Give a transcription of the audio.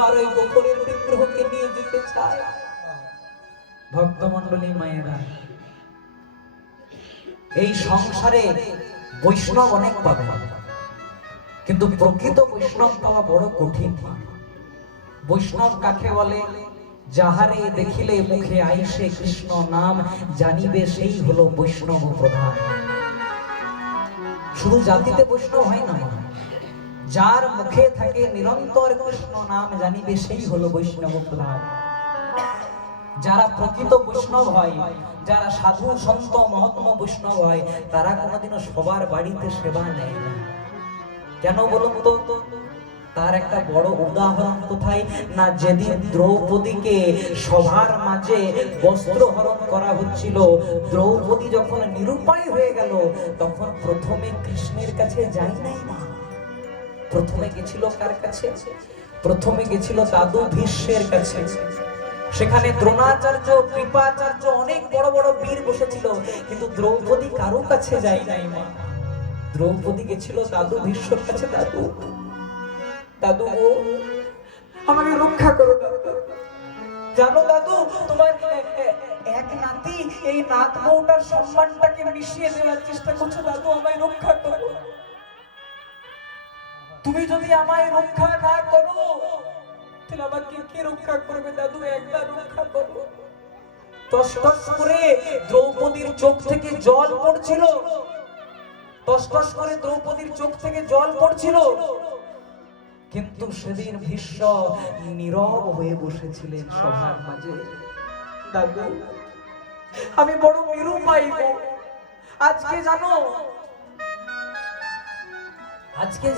তোমার ওই গোপনের বিগ্রহকে নিয়ে যেতে চায়। ভক্তমণ্ডলী মায়েরা, এই সংসারে বৈষ্ণব অনেক পাবে, কিন্তু প্রকৃত বৈষ্ণব পাওয়া বড় কঠিন। বৈষ্ণব কাকে বলে? যাহারে দেখিলে মুখে আইসে কৃষ্ণ নাম, জানিবে সেই হলো বৈষ্ণব প্রধান। শুধু জাতিতে বৈষ্ণব হয় না, যার মুখে থাকে নিরন্তর কৃষ্ণ নাম, জানিবে সেই হলো বৈষ্ণব প্রধান। যারা প্রকৃত বৈষ্ণব হয়, যারা সাধু সন্ত মহাত্মা বৈষ্ণব হয়, তারা কোনোদিনও সবার বাড়িতে সেবা নেয় না। কেন বলুন তো? তার একটা বড় উদাহরণ কোথায় না, যেদিন দ্রৌপদীকে সবার মাঝে বস্ত্রহরণ করা হচ্ছিল, দ্রৌপদী যখন নিরুপায় হয়ে গেল, তখন প্রথমে কৃষ্ণের কাছে যাই নাই মা, প্রথমে গেছিল কার কাছে? প্রথমে গেছিল দাদু ভীষ্মের কাছে। সেখানে দ্রোণাচার্য, কৃপাচার্য, অনেক বড় বড় বীর বসেছিল, কিন্তু দ্রৌপদী কারো কাছে যাই নাই মা। দ্রৌপদী গেছিল দাদু ভীষ্মের কাছে। দাদু, দাদু আমাকে রক্ষা করো দাদু। জানো দাদু, তোমার এক নাতি এই নাত বউটার সম্মানটাকে মিশিয়ে দেওয়ার চেষ্টা করছে। দাদু আমায় রক্ষা করো। তুমি যদি আমায় রক্ষা না করো, তাহলে আমাকে কে রক্ষা করবে? দাদু একবার রক্ষা করো। টস টস করে দ্রৌপদীর চোখ থেকে জল পড়ছিল, টস টস করে দ্রৌপদীর চোখ থেকে জল পড়ছিল, কিন্তু সেদিন ভীষ্ম নীরব হয়ে বসেছিলেন সভার মাঝে। দাদু আমি বড় নিরুপায় গো। আজকে জানো, আজকে